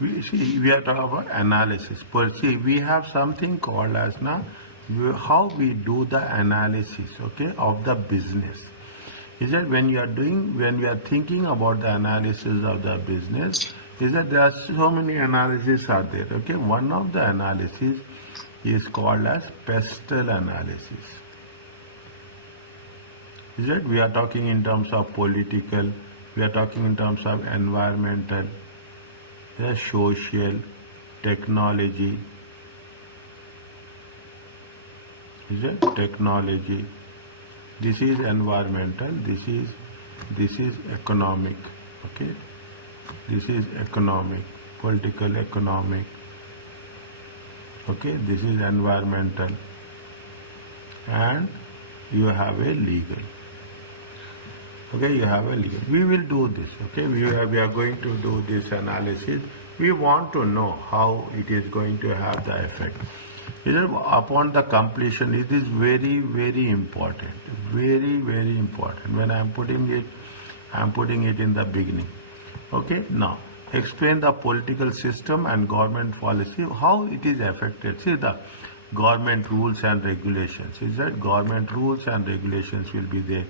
We are talking about analysis. But see, we have something called as now how we do the analysis, okay, of the business. Is that when we are thinking about the analysis of the business, is that there are so many analyses are there, okay. One of the analysis is called as pestle analysis. Is that we are talking in terms of political, we are talking in terms of environmental, social, technology, is it technology. This is environmental, this is economic, okay. This is economic, political, economic, okay. This is environmental, and you have a legal, okay. You have a legal. We will do this, okay. We are going to do this analysis. We want to know how it is going to have the effect. Upon the completion, it is very, very important. Very, very important. When I am putting it in the beginning. Okay. Now, explain the political system and government policy, how it is affected. See, the government rules and regulations. Is that government rules and regulations will be there.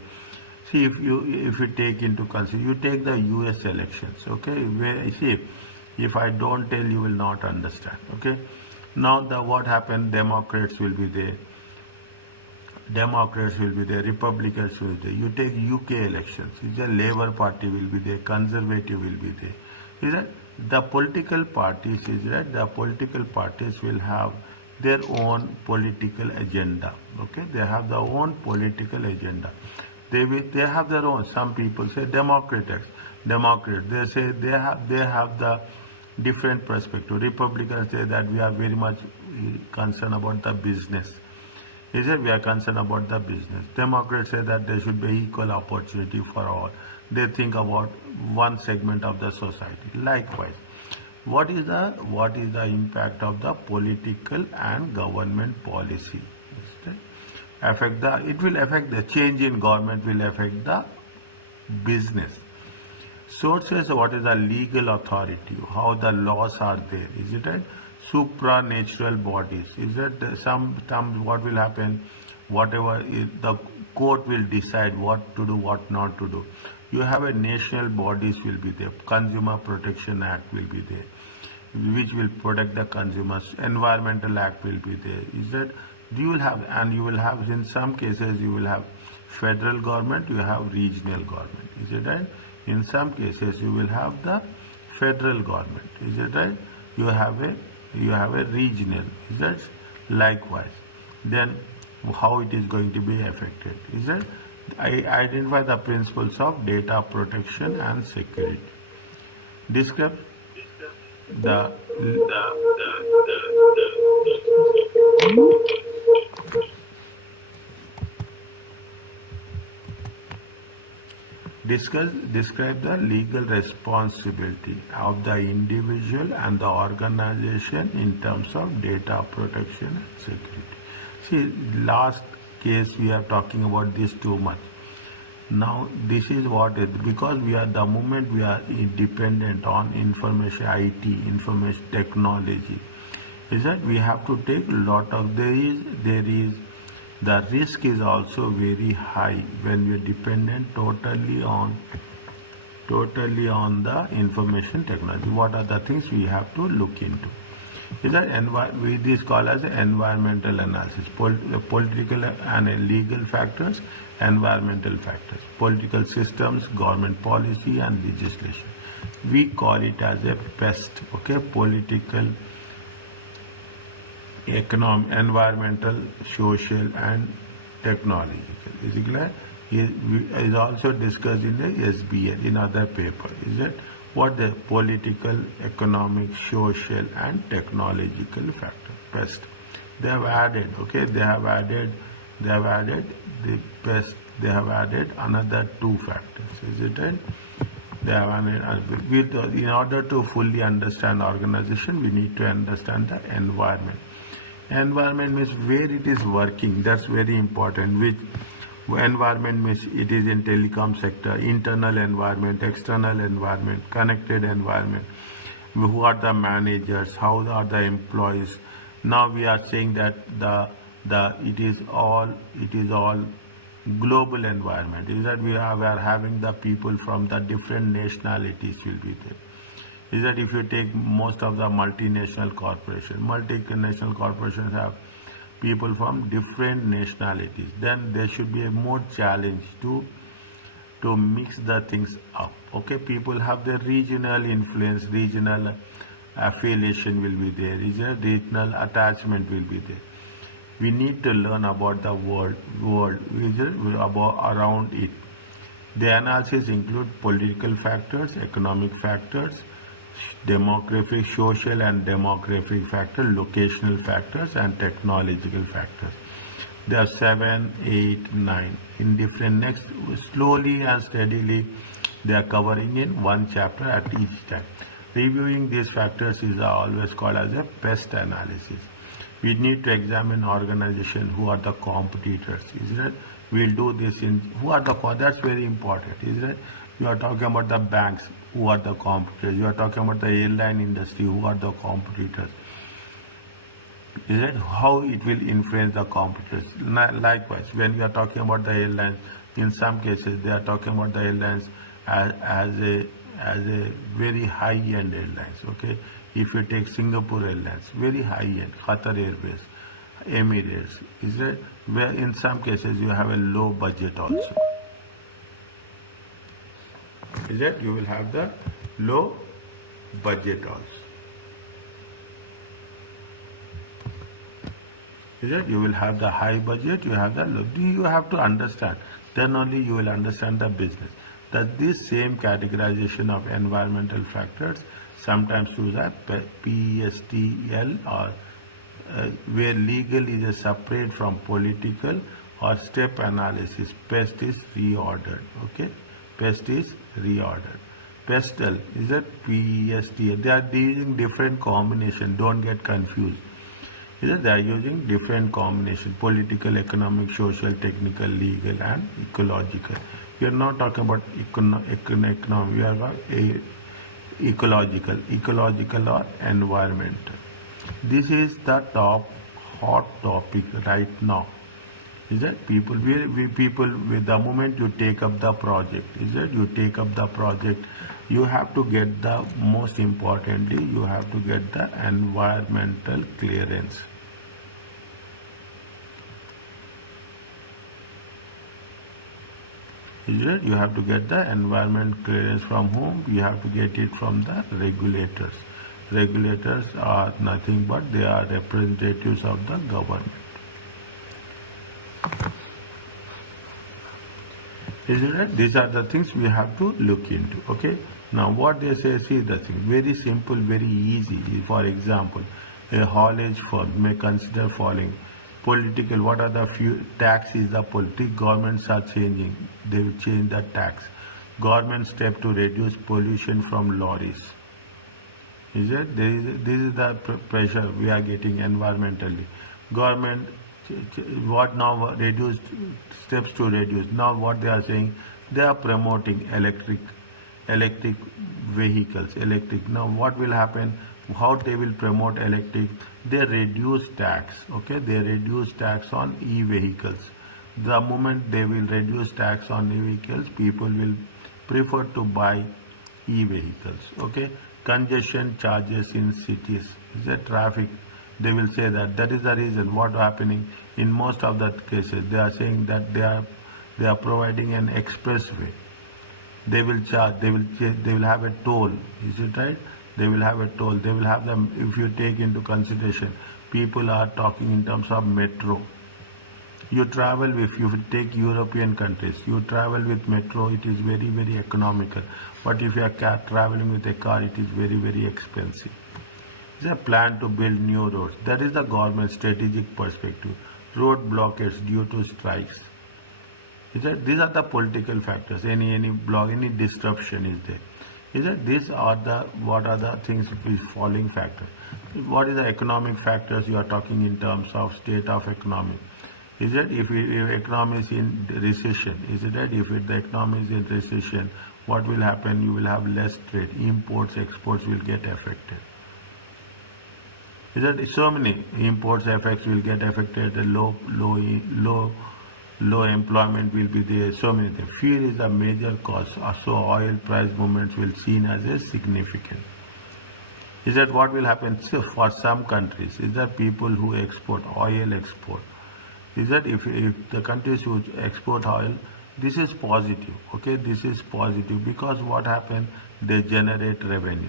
See, if you take into consideration, you take the US elections, okay. Where, see, if I don't tell, you will not understand, okay. Now what happened, Democrats will be there, Republicans will be there. You take UK elections, is a Labour Party will be there, Conservative will be there. Is that the political parties, is that the political parties will have their own political agenda, okay. They have their own political agenda. They have their own. Some people say Democrat. They say they have the different perspective. Republicans say that we are very much concerned about the business. Is that we are concerned about the business. Democrats say that there should be equal opportunity for all. They think about one segment of the society. Likewise, what is the impact of the political and government policy? It will affect the change in government will affect the business. Sources, what is the legal authority, how the laws are there, is it right? Supranatural bodies, is that some what will happen, whatever the court will decide what to do, what not to do. You have a national bodies will be there, Consumer Protection Act will be there, which will protect the consumers. Environmental Act will be there, is that you will have, and you will have, in some cases you will have federal government, you have regional government, is it right? In some cases you will have the federal government, is it right? You have a regional, is that? Likewise, then how it is going to be affected, is that? I identify the principles of data protection and security. Describe the describe the legal responsibility of the individual and the organization in terms of data protection and security. See, last case we are talking about this too much. Now this is what is, because we are, the moment we are dependent on information, IT, information technology, is that we have to take a lot of, there is the risk is also very high when we are dependent totally on the information technology. What are the things we have to look into? Is that this called as environmental analysis, political and legal factors, environmental factors, political systems, government policy and legislation. We call it as a PEST, okay, political, economic, environmental, social and technological. Is it clear? Is also discussed in the SBL in other paper. Is it what the political, economic, social and technological factor, PEST. They have added, okay, they have added the PEST. They have added another 2 factors. Is it right? They have added, in order to fully understand organization, we need to understand the environment. Environment means where it is working. That's very important. Which environment means it is in telecom sector, internal environment, external environment, connected environment, who are the managers, how are the employees. Now we are saying that the it is all global environment. Is that we are having the people from the different nationalities will be there. Is that if you take most of the multinational corporations have people from different nationalities, then there should be a more challenge to mix the things up. Okay, people have their regional influence, regional affiliation will be there, is a regional attachment will be there. We need to learn about the world about around it. The analysis include political factors, economic factors, demographic, social and demographic factors, locational factors, and technological factors. There are 7, 8, 9 in different. Next, slowly and steadily, they are covering in one chapter at each time. Reviewing these factors is always called as a pest analysis. We need to examine organization who are the competitors. Is it? We'll do this in who are the that's very important. Is it? You are talking about the banks who are the competitors. You are talking about the airline industry who are the competitors. Is it how it will influence the competitors? Likewise, when we are talking about the airlines, in some cases they are talking about the airlines as a very high-end airlines. Okay, if you take Singapore Airlines, very high-end, Qatar Airways, Emirates, is it? Where in some cases you have a low budget also. Is it? You will have the low budget also. Is it? You will have the high budget, you have the low. You have to understand. Then only you will understand the business. That this same categorization of environmental factors sometimes used as PESTL or where legal is a separate from political or step analysis. PEST is reordered. Okay, PEST is reordered. PESTL is a PEST. They are using different combination. Don't get confused. They are using different combination: political, economic, social, technical, legal, and ecological. We are not talking about economic. We are about ecological or environmental. This is the top hot topic right now. Is that people? With the moment you take up the project, is that you take up the project, you have to get the most importantly, you have to get the environmental clearance. Is it? You have to get the environment clearance from whom? You have to get it from the regulators. Regulators are nothing but they are representatives of the government. Is it right? These are the things we have to look into. Okay. Now what they say, see the thing. Very simple, very easy. For example, a haulage firm may consider following political. What are the few tax is the political governments are changing. They will change the tax. Government step to reduce pollution from lorries. Is it? This is the pressure we are getting environmentally. Government what now reduced steps to reduce. Now what they are saying, they are promoting electric vehicles. Now what will happen? How they will promote electric? They reduce tax. Okay, they reduce tax on e-vehicles. The moment they will reduce tax on e-vehicles, people will prefer to buy e-vehicles. Okay, congestion charges in cities. Is there traffic? They will say that is the reason what happening in most of the cases. They are saying that they are providing an expressway. They will charge. They will have a toll. Is it right? They will have a toll. They will have them. If you take into consideration, people are talking in terms of metro. You travel, if you take European countries, you travel with metro, it is very, very economical. But if you are traveling with a car, it is very, very expensive. There is a plan to build new roads. That is the government strategic perspective. Road blockades due to strikes. These are the political factors. Any block, any disruption is there. What are the things which falling factors? What is the economic factors you are talking in terms of state of economy? If economy is in recession, is it that if the economy is in recession, what will happen? You will have less trade. Imports, exports will get affected. Is that so many imports effects will get affected? The low employment will be there. So many things. Fuel is a major cause. So oil price movements will seen as a significant. Is that what will happen? So for some countries, is that people who export oil export. Is that if the countries who export oil, this is positive. Okay, this is positive because what happened? They generate revenue.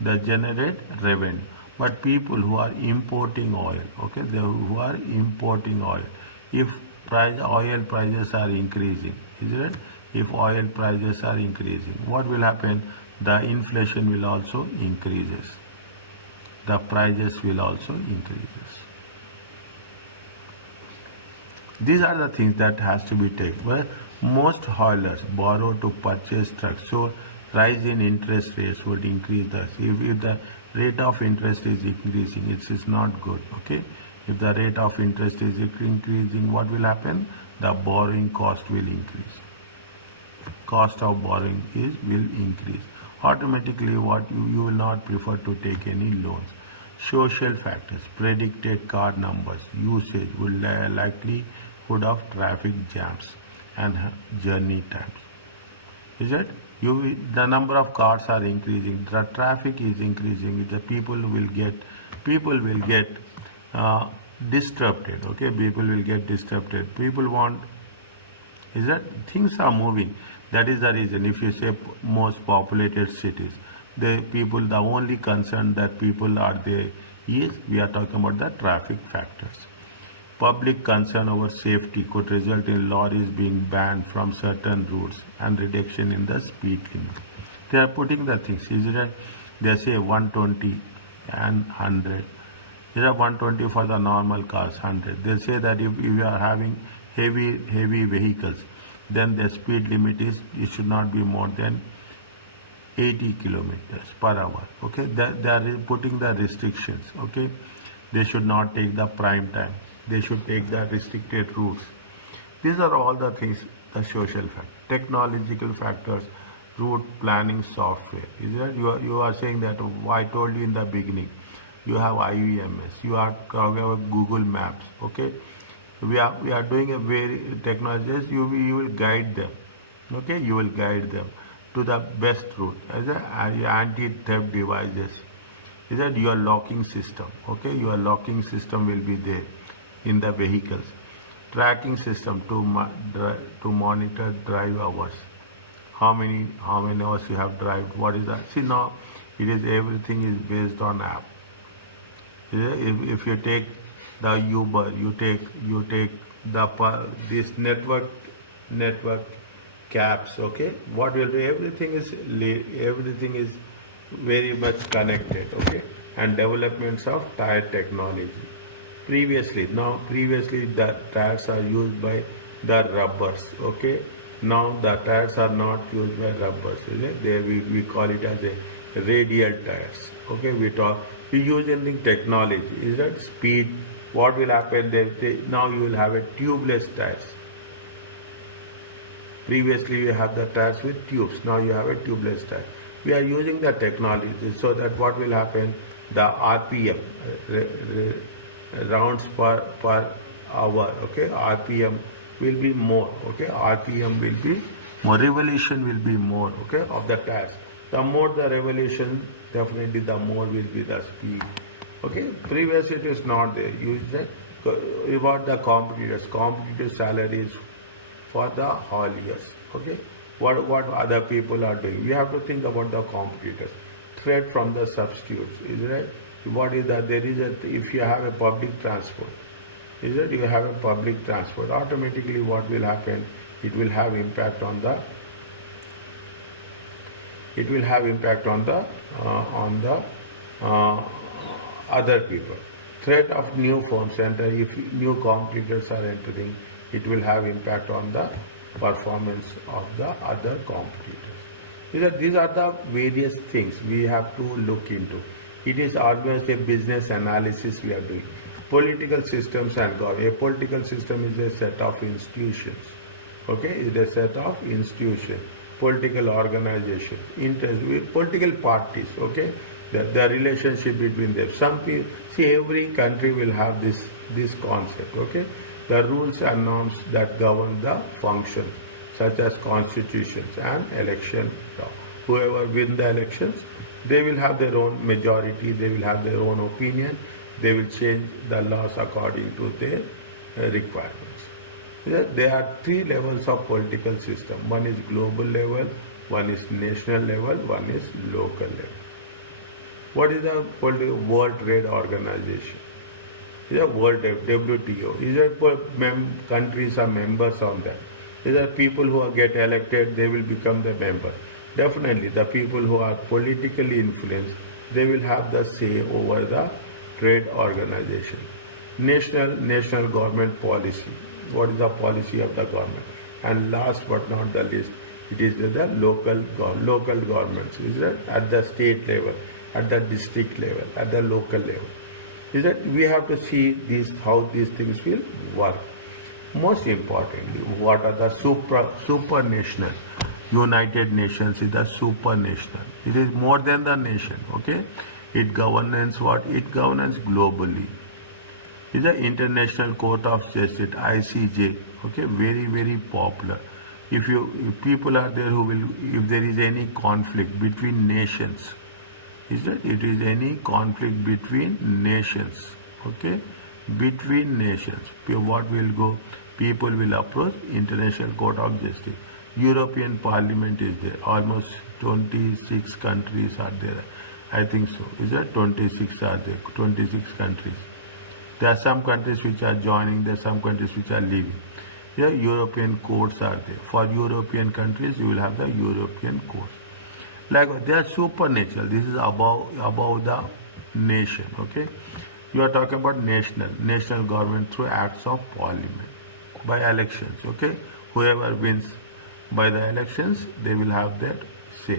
They generate revenue. But people who are importing oil, okay, who are importing oil, if oil prices are increasing, is it? If oil prices are increasing, what will happen? The inflation will also increases. The prices will also increases. These are the things that has to be taken. Well, most haulers borrow to purchase trucks, so rise in interest rates would increase the. If the rate of interest is increasing, it is not good. Okay, if the rate of interest is increasing, what will happen? The borrowing cost will increase. Cost of borrowing will increase. Automatically, what you will not prefer to take any loans. Social factors, predicted car numbers, usage will likelihood of traffic jams and journey times. Is it? The number of cars are increasing, the traffic is increasing, the people will get disrupted. Okay, people will get disrupted. People want, is that things are moving. That is the reason. If you say most populated cities, the only concern that people are there is we are talking about the traffic factors. Public concern over safety could result in lorries being banned from certain routes and reduction in the speed limit. They are putting the things. Is it? They say 120 and 100. There are 120 for the normal cars, 100. They say that if you are having heavy vehicles, then the speed limit it should not be more than 80 kilometers per hour. Okay, they are putting the restrictions. Okay, they should not take the prime time. They should take the restricted routes. These are all the things, the social factors, technological factors, route planning software. Is that you are saying that I told you in the beginning, you have IVMS, you have Google Maps. Okay, we are doing a very technologies. You will guide them. Okay, you will guide them to the best route as anti-theft devices. Is that your locking system? Okay, your locking system will be there in the vehicles. Tracking system to monitor drive hours. How many hours you have driven? What is that? See now, everything is based on app. If you take the Uber, you take this network cabs. Okay, what will be? Everything is very much connected. Okay, and developments of tire technology. Previously the tires are used by the rubbers. Okay, now the tires are not used by rubbers. We call it as a radial tires. Okay, we use using technology. Is that speed? What will happen? Now you will have a tubeless tires. Previously you have the tires with tubes. Now you have a tubeless tire. We are using the technology so that what will happen? The RPM rounds per hour. Okay, RPM will be more. Okay, RPM will be more, revolution will be more. Okay, of the tires. The more the revolution, definitely the more will be the speed. Okay, previously it is not there. About the competitive salaries for the hauliers. Okay, what other people are doing. We have to think about the competitors. Threat from the substitutes. Is it right? What is that? If you have a public transport, is it? You have a public transport. Automatically, what will happen? It will have impact on the. It will have impact on the other people. Threat of new firms enter. If new competitors are entering, it will have impact on the performance of the other competitors. These are the various things we have to look into. It is always a business analysis we are doing. Political systems and government. A political system is a set of institutions. Okay, is a set of institutions, political organizations, political parties. Okay, the relationship between them. Some people see every country will have this concept. Okay, the rules and norms that govern the functions, such as constitutions and election law. Whoever win the elections, they will have their own majority. They will have their own opinion. They will change the laws according to their requirements. There are three levels of political system. One is global level, one is national level, one is local level. What is the World Trade Organization? Is a World WTO. Is that countries are members on that? These are people who get elected, they will become the member. Definitely, the people who are politically influenced, they will have the say over the trade organization. National government policy. What is the policy of the government? And last but not the least, it is the local governments. Is that at the state level, at the district level, at the local level? Is that we have to see how these things will work. Most importantly, what are the supranational? United Nations is the supranational. It is more than the nation. Okay, it governs what? It governs globally. Is the International Court of Justice, ICJ. Okay, very popular. If people are there who will, if there is any conflict between nations, is that it is any conflict between nations. Okay, between nations, what will go? People will approach International Court of Justice. European Parliament is there. Almost 26 countries are there. I think so. Is that 26 are there? 26 countries. There are some countries which are joining, there are some countries which are leaving. Here European courts are there. For European countries, you will have the European courts. Like they are supernatural. This is above the nation. Okay, you are talking about national government through acts of parliament by elections. Okay, whoever wins by the elections, they will have that say.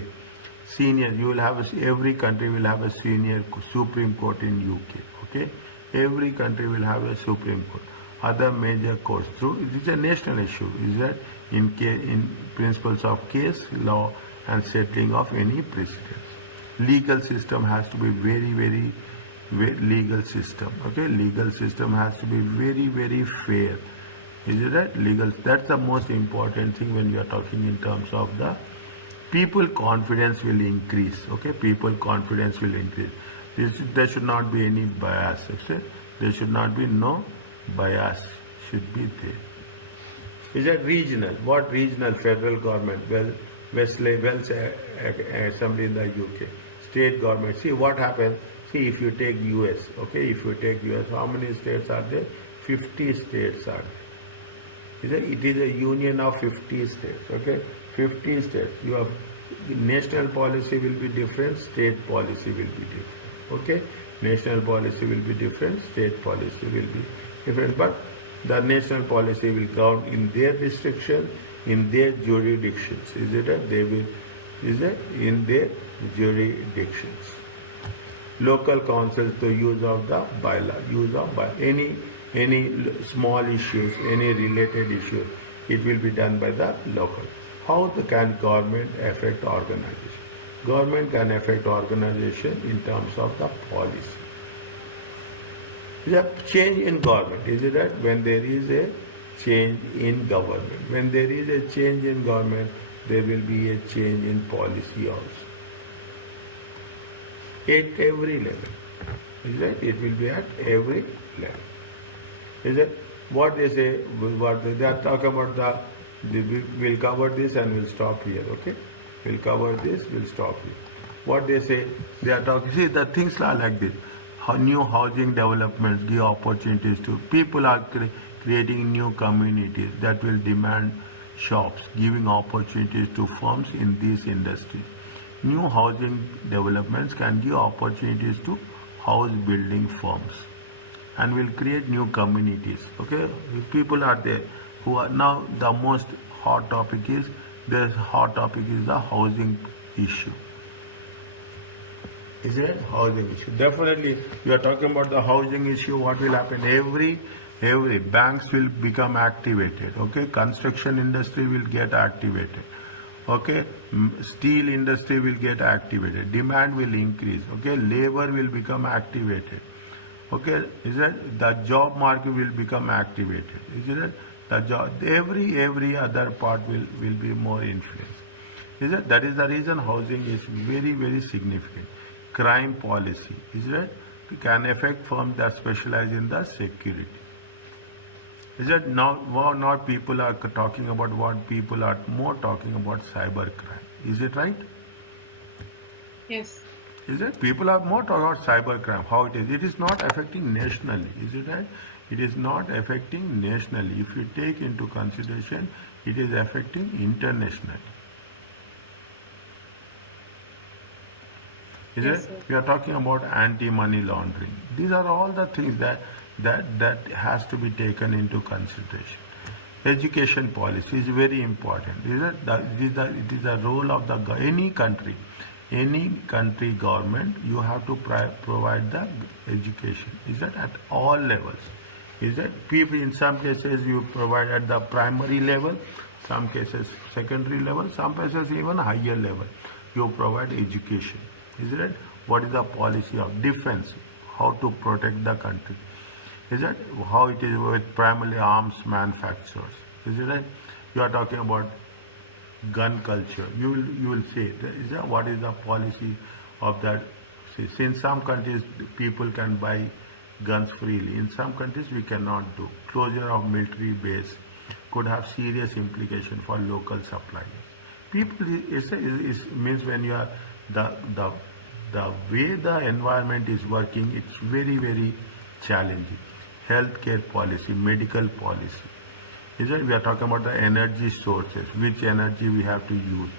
Senior, you will have every country will have a senior Supreme Court in UK. Okay. Every country will have a Supreme Court. Other major courts. So it is a national issue. Is that in principles of case law and settling of any precedents. Legal system has to be very legal system. Okay, legal system has to be very fair. Is it right? Legal. That's the most important thing when we are talking in terms of the people confidence will increase. Okay, people confidence will increase. There should not be any bias. Okay? There should not be no bias. Should be there. Is that regional? What regional? Federal government? Well, Welsh Assembly in the UK. State government. See what happens. See if you take US. Okay, if you take US, how many states are there? 50 states are there. It is a union of 50 states. Okay, 50 states. You have national policy will be different. State policy will be different. Okay, national policy will be different, state policy will be different, but the national policy will count in their restriction, in their jurisdictions. Is it that they will? Is it in their jurisdictions? Local councils, the use of the bylaw, any small issues, any related issues, it will be done by the local. How can government affect organization? Government can affect organization in terms of the policy. The change in government, is it that when there is a change in government, when there is a change in government, there will be a change in policy also. At every level. Is that it will be at every level. Is it what they say, what they are talking about we'll cover this and we'll stop here, okay? We'll cover this, we'll stop here. What they say, they are talking, see the things are like this. New housing developments give opportunities to people are creating new communities that will demand shops, giving opportunities to firms in this industry. New housing developments can give opportunities to house building firms and will create new communities. Okay, if people are there who are now the most hot topic is the housing issue. Is it housing issue? Definitely, you are talking about the housing issue. What will happen? Every Every banks will become activated. Okay, construction industry will get activated. Okay, steel industry will get activated. Demand will increase. Okay, labor will become activated. Okay, is that the job market will become activated? Is it the job? Every other part will be more influenced. Is it that is the reason housing is very significant. Crime policy is that can affect firms that specialize in the security. Is that now people are talking about what people are more talking about cyber crime. Is it right? Yes. Is it people are more talking about cyber crime? How it is? It is not affecting nationally. Is it right? It is not affecting nationally. If you take into consideration, it is affecting internationally. Is it? Yes, sir. We are talking about anti-money laundering. These are all the things that has to be taken into consideration. Education policy is very important. It is the role of any country government. You have to provide the education. Is that at all levels? Is that people in some cases you provide at the primary level, some cases secondary level, some cases even higher level. You provide education. Is it? What is the policy of defense? How to protect the country? Is it? How it is with primarily arms manufacturers? Is it right? You are talking about gun culture. You will say is that what is the policy of that? See, in some countries people can buy guns freely. In some countries we cannot do. Closure of military base could have serious implication for local supply. People means when you are the way the environment is working, it's very challenging. Healthcare policy, medical policy. Is that we are talking about the energy sources, which energy we have to use,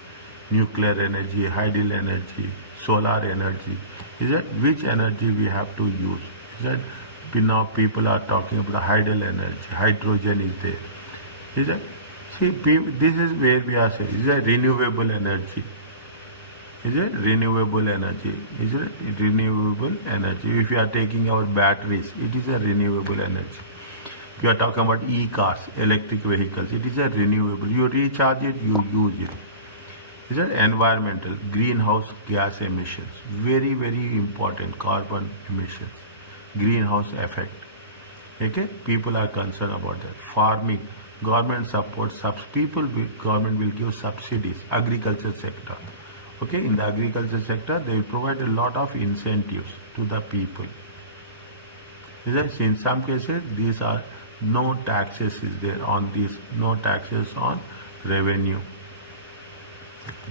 nuclear energy, hydel energy, solar energy. Is that which energy we have to use? Is that now people are talking about the hydel energy, hydrogen is there. Is that see this is where we are saying is that renewable energy. Is it renewable energy? Is it renewable energy? If you are taking our batteries, it is a renewable energy. If you are talking about e-cars, electric vehicles, it is a renewable. You recharge it, you use it. Is it environmental? Greenhouse gas emissions. Very important. Carbon emissions. Greenhouse effect. Okay? People are concerned about that. Farming. Government supports. Government will give subsidies. Agriculture sector. Okay, in the agriculture sector, they will provide a lot of incentives to the people. In some cases, these are no taxes is there on these, no taxes on revenue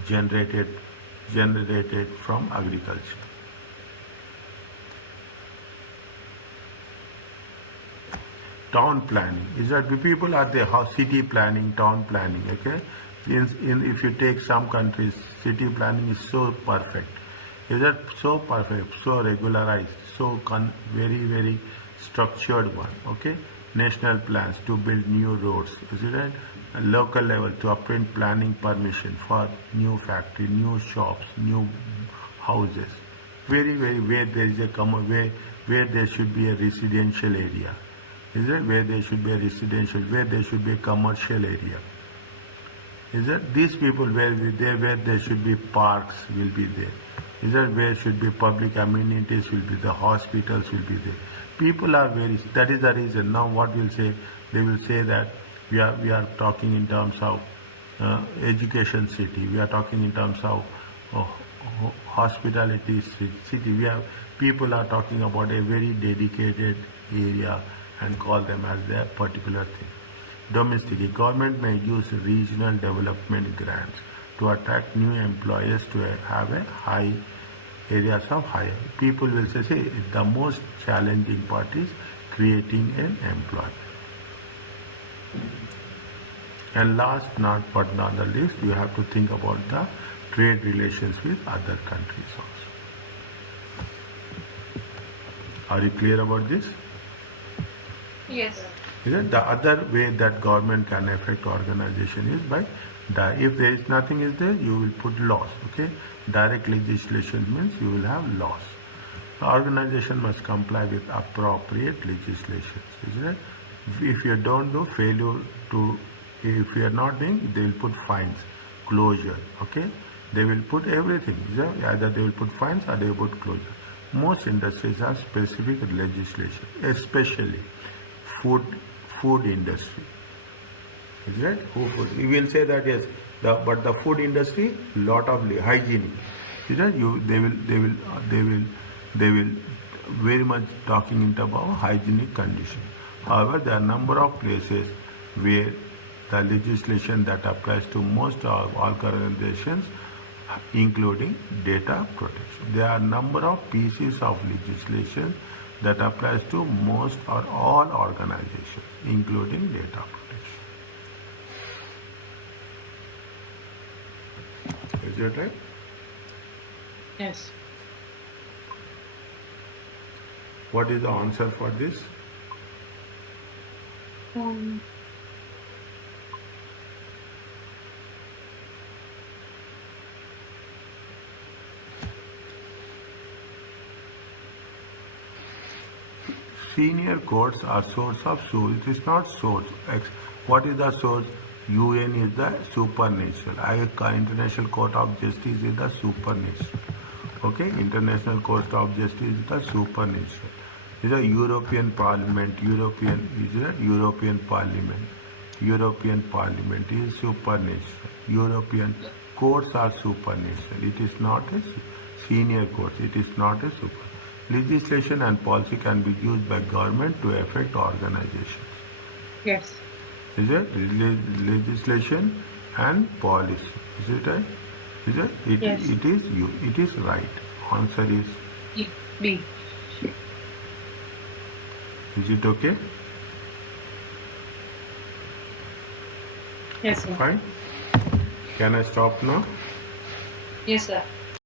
generated from agriculture. Town planning is that the people are there, how city planning, town planning. Okay. If you take some countries, city planning is so perfect. Is that so perfect, so regularized, so very structured one. Okay, national plans to build new roads. Is it right? Local level to obtain planning permission for new factory, new shops, new houses. Very where there is a where there should be a residential area. Is it where there should be a residential, where there should be a commercial area. Is that these people where there should be parks will be there. Is that where should be public amenities will be, the hospitals will be there. People are that is the reason. Now what we'll say, they will say that we are talking in terms of education city. We are talking in terms of hospitality city. People are talking about a very dedicated area and call them as their particular thing. Domestic government may use regional development grants to attract new employers to have a high areas of higher. People will say the most challenging part is creating an employment. And last but not the least, you have to think about the trade relations with other countries also. Are you clear about this? Yes. The other way that government can affect organization is by if there is nothing is there, you will put laws. Okay, direct legislation means you will have laws. The organization must comply with appropriate legislations. Is it? If you don't do, failure to, if you are not doing, they will put fines, closure. Okay, they will put everything. Yeah, either they will put fines or they will put closure. Most industries have specific legislation, especially food food industry. Is it? We will say that yes, but the food industry, lot of hygienic. Is it? They will very much talking about hygienic condition. However, there are number of places where the legislation that applies to most of all organizations, including data protection. There are number of pieces of legislation that applies to most or all organizations, including data protection. Is that right? Yes. What is the answer for this? Um, Senior courts are source of soul. It is not source. What is the source? UN is the supernatural. International Court of Justice is the supernatural. Okay, International Court of Justice is the supernatural. Is a European Parliament. European Parliament. European Parliament is supernatural. European courts are supernatural. It is not a senior courts. It is not a super. Legislation and policy can be used by government to affect organizations. yes. Is it? Legislation and policy. Is it right? Is it? Yes. It is you. It is right. Answer is. B. Is it okay? Yes, sir. Fine. Can I stop now? Yes, sir.